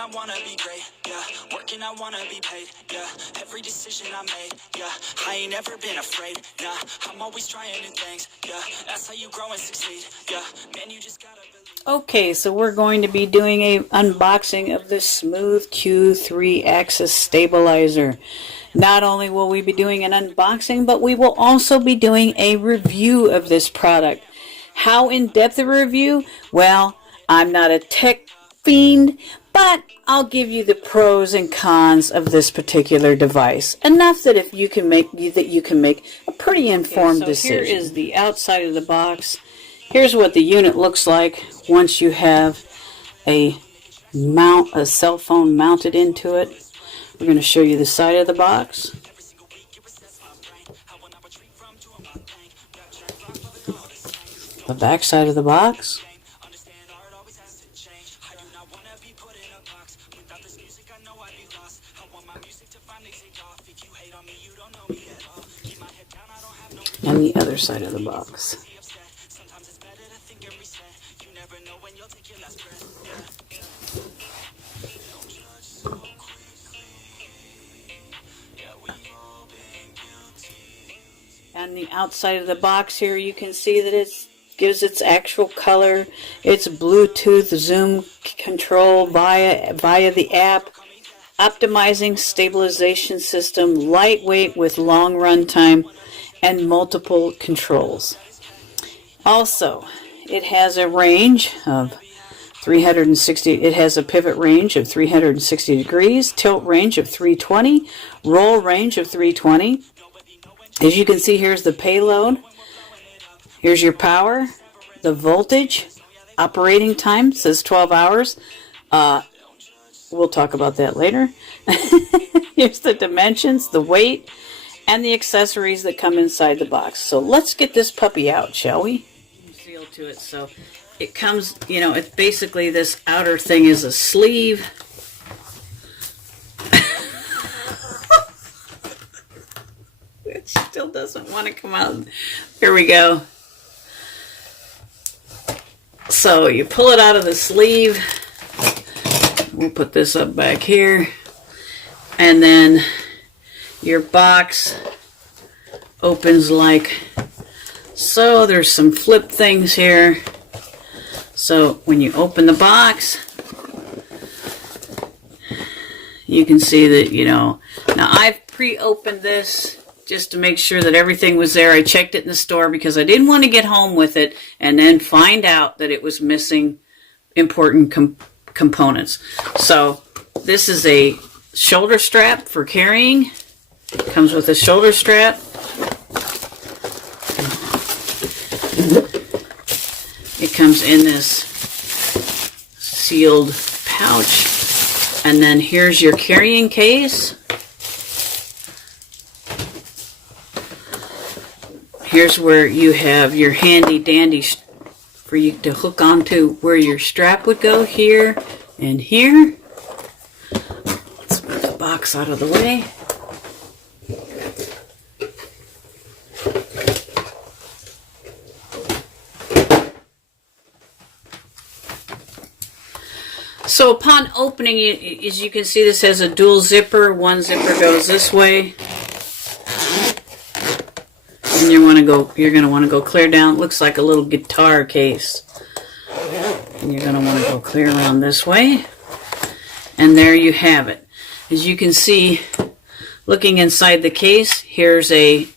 I wanna be great, yeah. Working, I wanna be paid, yeah. Every decision I made, yeah. I ain't ever been afraid, nah. I'm always trying new things, yeah. That's how you grow and succeed, yeah. Man, you just gotta believe. Okay, so we're going to be doing a unboxing of this Smooth Q 3-axis stabilizer. Not only will we be doing an unboxing, but we will also be doing a review of this product. How in-depth a review? Well, I'm not a tech fiend, but I'll give you the pros and cons of this particular device. Enough that if you can make a pretty informed decision. Here is the outside of the box. Here's what the unit looks like once you have a cell phone mounted into it. We're going to show you the side of the box. The back side of the box. And the other side of the box. On the outside of the box here, you can see that it gives its actual color. It's Bluetooth zoom control via the app, optimizing stabilization system, lightweight with long run time, and multiple controls. Also, it has a range of 360. It has a pivot range of 360 degrees, tilt range of 320, roll range of 320. As you can see, here's the payload. Here's your power, the voltage, operating time says 12 hours. We'll talk about that later. Here's the dimensions, the weight, and the accessories that come inside the box. So let's get this puppy out, shall we? Seal to it. So it comes, it's basically this outer thing is a sleeve. It still doesn't want to come out. Here we go. So you pull it out of the sleeve. We'll put this up back here. And then your box opens like so. There's some flip things here. So when you open the box, you can see that, now I've pre-opened this just to make sure that everything was there. I checked it in the store because I didn't want to get home with it and then find out that it was missing important components. So this is a shoulder strap for carrying. It comes with a shoulder strap. It comes in this sealed pouch. And then here's your carrying case. Here's where you have your handy dandy for you to hook onto where your strap would go, here and here. Let's move the box out of the way. So upon opening it, as you can see, this has a dual zipper. One zipper goes this way. And you're going to want to go clear down. It looks like a little guitar case. And you're going to want to go clear around this way. And there you have it. As you can see, looking inside the case, here's a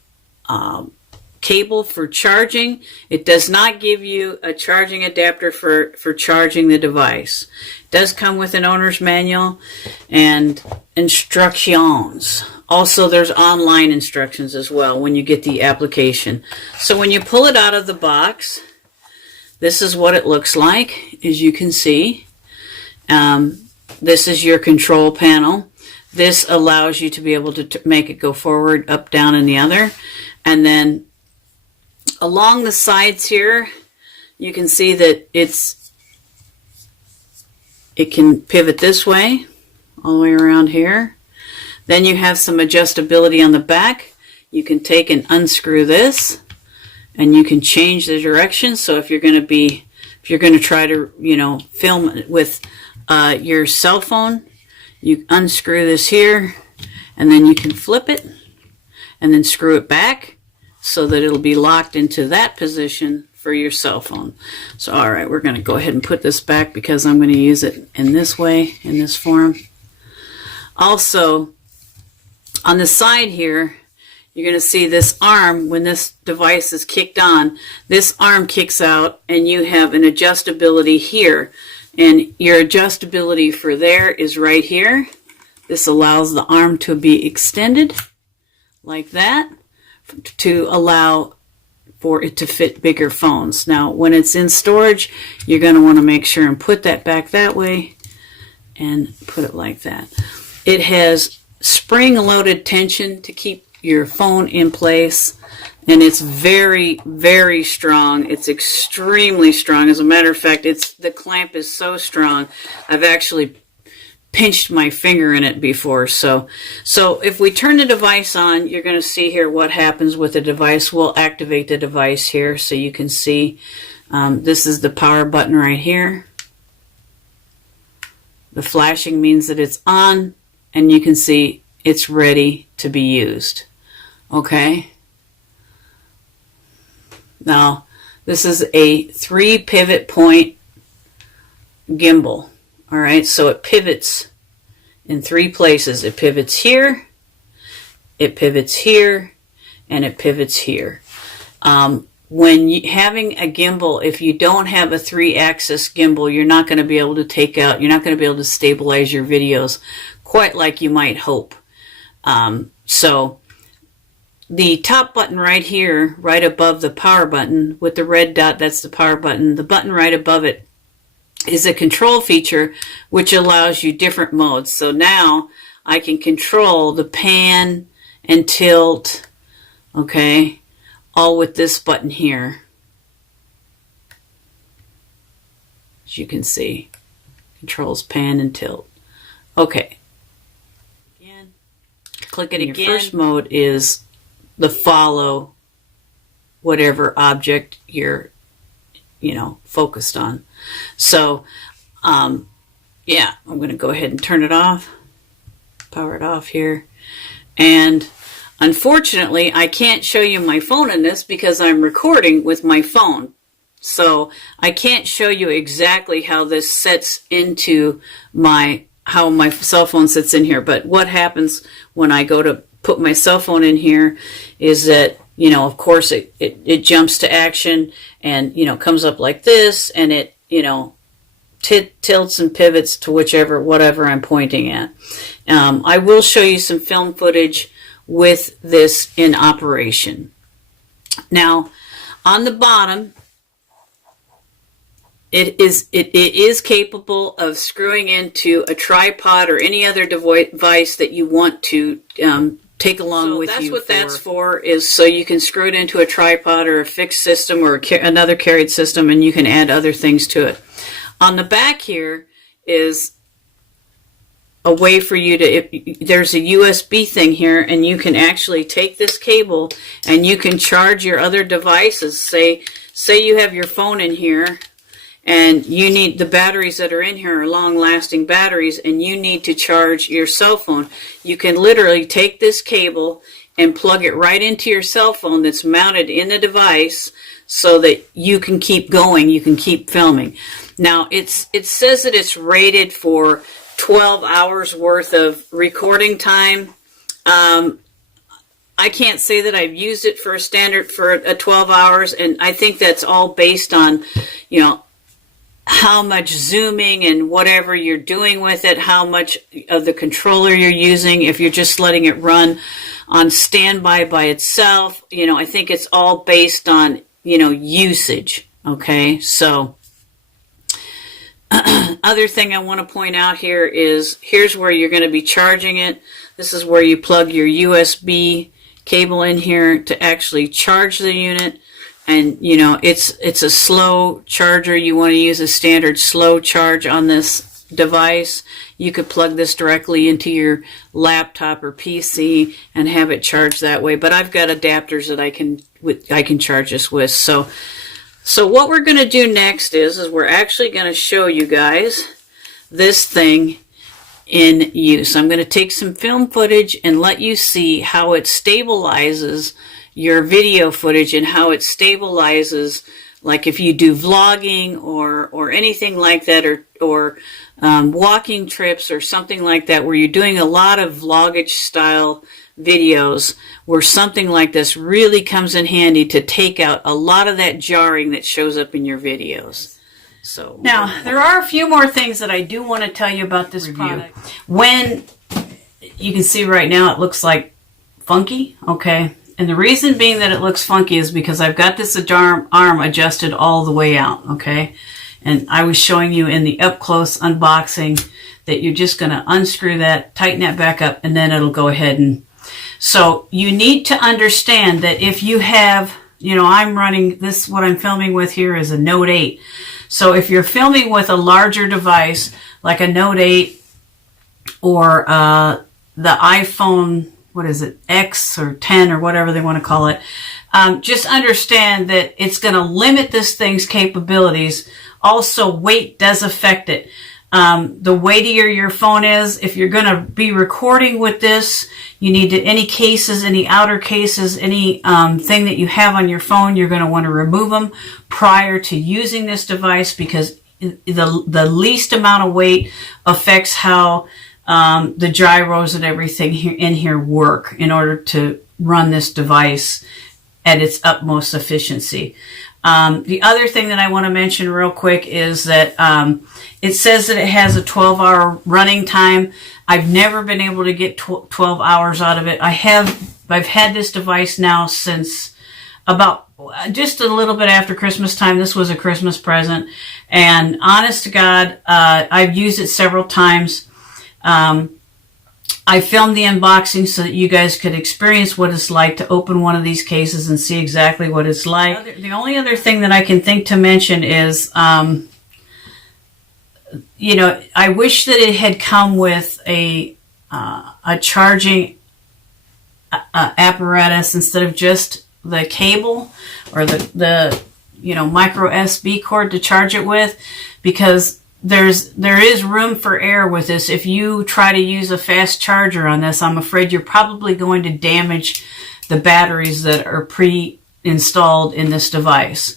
cable for charging. It does not give you a charging adapter for charging the device. It does come with an owner's manual and instructions. Also, there's online instructions as well when you get the application. So when you pull it out of the box, this is what it looks like, as you can see. This is your control panel. This allows you to be able to make it go forward, up, down, and the other. And then along the sides here, you can see that it can pivot this way, all the way around here. Then you have some adjustability on the back. You can take and unscrew this, and you can change the direction. So if you're going to try to, film with your cell phone, you unscrew this here, and then you can flip it and then screw it back so that it'll be locked into that position for your cell phone. So all right, we're going to go ahead and put this back because I'm going to use it in this way, in this form. Also, on the side here, you're going to see this arm. When this device is kicked on, this arm kicks out and you have an adjustability here. And your adjustability for there is right here. This allows the arm to be extended like that to allow for it to fit bigger phones. Now, when it's in storage, you're going to want to make sure and put that back that way and put it like that. It has spring-loaded tension to keep your phone in place, and it's very, very strong. It's extremely strong. As a matter of fact, the clamp is so strong, I've actually pinched my finger in it before. So if we turn the device on, you're going to see here what happens with the device. We'll activate the device here so you can see. This is the power button right here. The flashing means that it's on, and you can see it's ready to be used. Okay. Now, this is a 3 pivot point gimbal. All right, so it pivots in 3 places. It pivots here, it pivots here, and it pivots here. When having a gimbal, if you don't have a 3-axis gimbal, you're not going to be able to take out, you're not going to be able to stabilize your videos quite like you might hope. So the top button right here, right above the power button with the red dot, that's the power button. The button right above it is a control feature which allows you different modes. So now I can control the pan and tilt, okay, all with this button here. As you can see, controls pan and tilt. Okay. Again, click it again. Your first mode is the follow whatever object you're focused on. So, yeah, I'm going to go ahead and turn it off, power it off here. And unfortunately, I can't show you my phone in this because I'm recording with my phone. So I can't show you exactly how this sets into how my cell phone sits in here. But what happens when I go to put my cell phone in here is that, of course, it jumps to action and, comes up like this, and it, tilts and pivots to whatever I'm pointing at. I will show you some film footage with this in operation. Now, on the bottom, it is capable of screwing into a tripod or any other device that you want to take along with you. That's what that's for, is so you can screw it into a tripod or a fixed system or another carried system, and you can add other things to it. On the back here is a way for you to, there's a USB thing here, and you can actually take this cable and you can charge your other devices. Say you have your phone in here, and you need the batteries that are in here are long-lasting batteries, and you need to charge your cell phone. You can literally take this cable and plug it right into your cell phone that's mounted in the device so that you can keep going, you can keep filming. Now, it says that it's rated for 12 hours worth of recording time. I can't say that I've used it for a standard for a 12 hours, and I think that's all based on, how much zooming and whatever you're doing with it, how much of the controller you're using, if you're just letting it run on standby by itself. I think it's all based on, usage. Okay, so other thing I want to point out here is here's where you're going to be charging it. This is where you plug your USB cable in here to actually charge the unit. And it's a slow charger. You want to use a standard slow charge on this device. You could plug this directly into your laptop or PC and have it charged that way. But I've got adapters that I can charge this with. So what we're going to do next is we're actually going to show you guys this thing in use. I'm going to take some film footage and let you see how it stabilizes your video footage and how it stabilizes, like if you do vlogging or anything like that, or walking trips or something like that, where you're doing a lot of vloggage style videos, where something like this really comes in handy to take out a lot of that jarring that shows up in your videos. So now there are a few more things that I do want to tell you about this product. When you can see right now it looks like funky, okay? And the reason being that it looks funky is because I've got this arm adjusted all the way out, okay? And I was showing you in the up close unboxing that you're just going to unscrew that, tighten that back up, and then it'll go ahead. And so you need to understand that if you have, you know, I'm running this, what I'm filming with here is a Note 8. So if you're filming with a larger device like a Note 8 or the iPhone, what is it, X or 10 or whatever they want to call it, just understand that it's going to limit this thing's capabilities. Also, weight does affect it. The weightier your phone is, if you're going to be recording with this, you need to, any cases, any outer cases, any thing that you have on your phone, you're going to want to remove them prior to using this device, because the least amount of weight affects how the gyros and everything in here work in order to run this device at its utmost efficiency. The other thing that I want to mention real quick is that it says that it has a 12-hour running time. I've never been able to get 12 hours out of it. I've had this device now since about just a little bit after Christmas time. This was a Christmas present, and honest to God, I've used it several times. I filmed the unboxing so that you guys could experience what it's like to open one of these cases and see exactly what it's like. The only other thing that I can think to mention is, you know, I wish that it had come with a charging apparatus instead of just the cable or the you know, micro SD cord to charge it with, because there is room for error with this. If you try to use a fast charger on this, I'm afraid you're probably going to damage the batteries that are pre-installed in this device.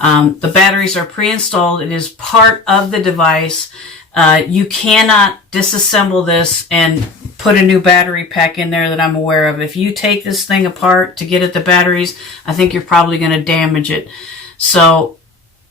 The batteries are pre-installed. It is part of the device. You cannot disassemble this and put a new battery pack in there that I'm aware of. If you take this thing apart to get at the batteries, I think you're probably going to damage it. So,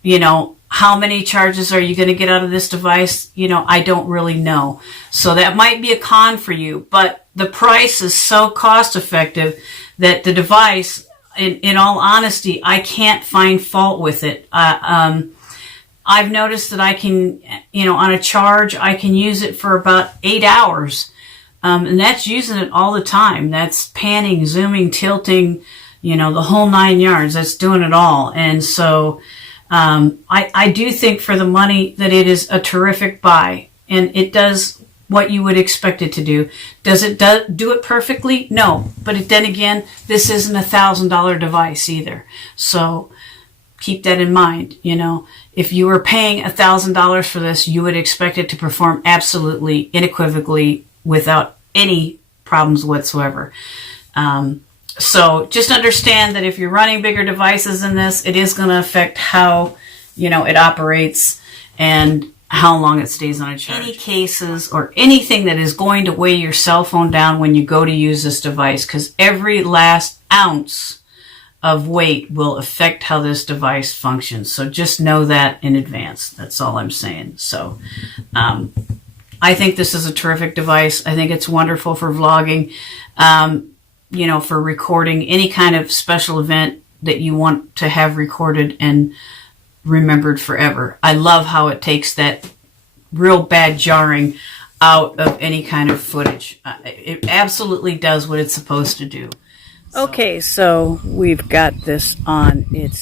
you know, how many charges are you going to get out of this device? You know, I don't really know. So that might be a con for you, but the price is so cost effective that the device, in all honesty, I can't find fault with it. I've noticed that I can, you know, on a charge, I can use it for about 8 hours. And that's using it all the time. That's panning, zooming, tilting, you know, the whole 9 yards. That's doing it all. And so I do think for the money that it is a terrific buy, and it does what you would expect it to do. Does it do it perfectly? No. But then again, this isn't $1,000 device either. So keep that in mind. You know, if you were paying $1,000 for this, you would expect it to perform absolutely, unequivocally, without any problems whatsoever. So just understand that if you're running bigger devices in this, it is going to affect how, you know, it operates and how long it stays on a charge. Any cases or anything that is going to weigh your cell phone down when you go to use this device, because every last ounce of weight will affect how this device functions. So just know that in advance. That's all I'm saying. So I think this is a terrific device. I think it's wonderful for vlogging. You know, for recording any kind of special event that you want to have recorded and remembered forever. I love how it takes that real bad jarring out of any kind of footage. It absolutely does what it's supposed to do. Okay, so we've got this on. We've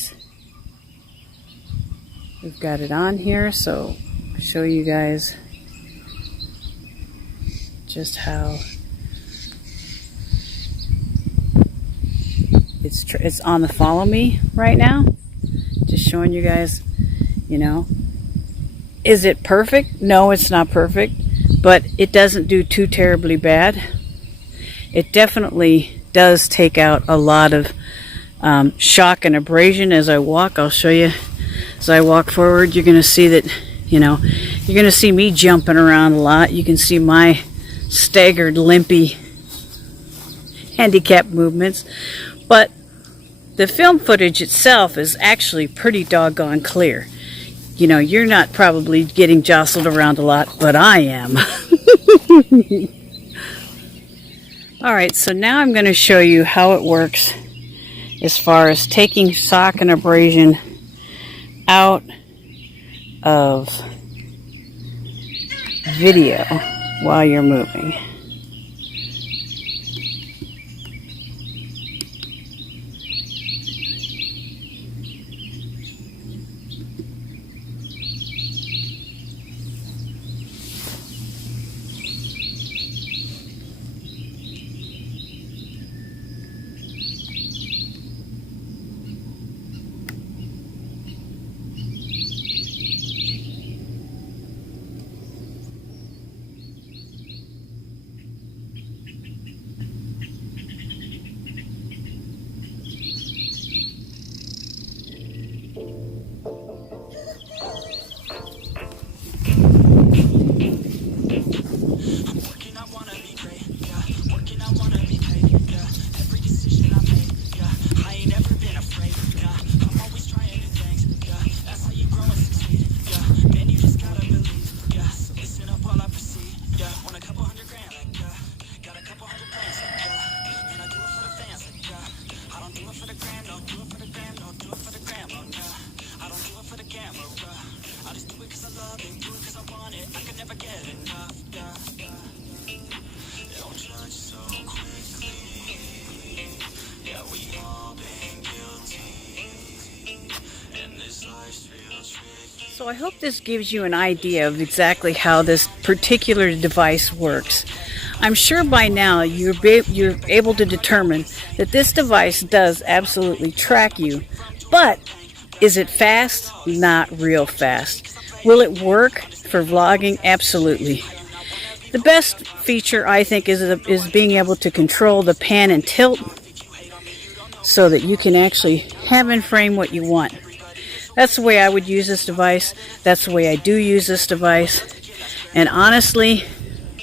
got it on here, so I'll show you guys just how it's on the follow me right now. Just showing you guys, you know, Is it perfect? No, it's not perfect, but it doesn't do too terribly bad. It definitely does take out a lot of shock and abrasion as I walk. I'll show you as I walk forward. You're going to see that, you know, you're going to see me jumping around a lot. You can see my staggered, limpy, handicapped movements. But the film footage itself is actually pretty doggone clear. You know, you're not probably getting jostled around a lot, but I am. Alright, so now I'm going to show you how it works as far as taking shock and abrasion out of video while you're moving. So I hope this gives you an idea of exactly how this particular device works. I'm sure by now you're able to determine that this device does absolutely track you, but is it fast? Not real fast. Will it work for vlogging? Absolutely. The best feature, I think, is being able to control the pan and tilt so that you can actually have in frame what you want. That's the way I would use this device. That's the way I do use this device. And honestly,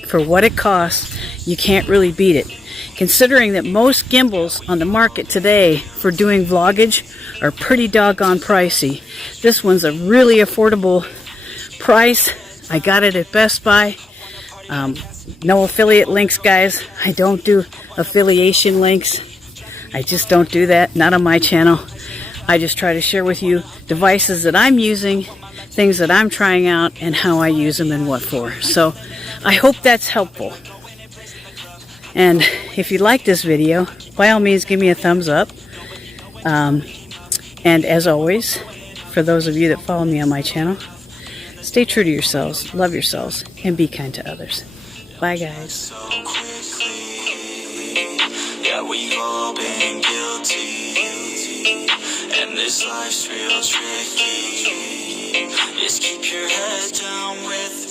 for what it costs, you can't really beat it. Considering that most gimbals on the market today for doing vloggage are pretty doggone pricey. This one's a really affordable price. I got it at Best Buy. No affiliate links, guys. I don't do affiliation links. I just don't do that. Not on my channel. I just try to share with you devices that I'm using, things that I'm trying out, and how I use them and what for. So I hope that's helpful. And if you like this video, by all means give me a thumbs up. And as always, for those of you that follow me on my channel, stay true to yourselves, love yourselves, and be kind to others. Bye, guys. Yeah, we've all been guilty, and this life's real tricky. Just keep your head down with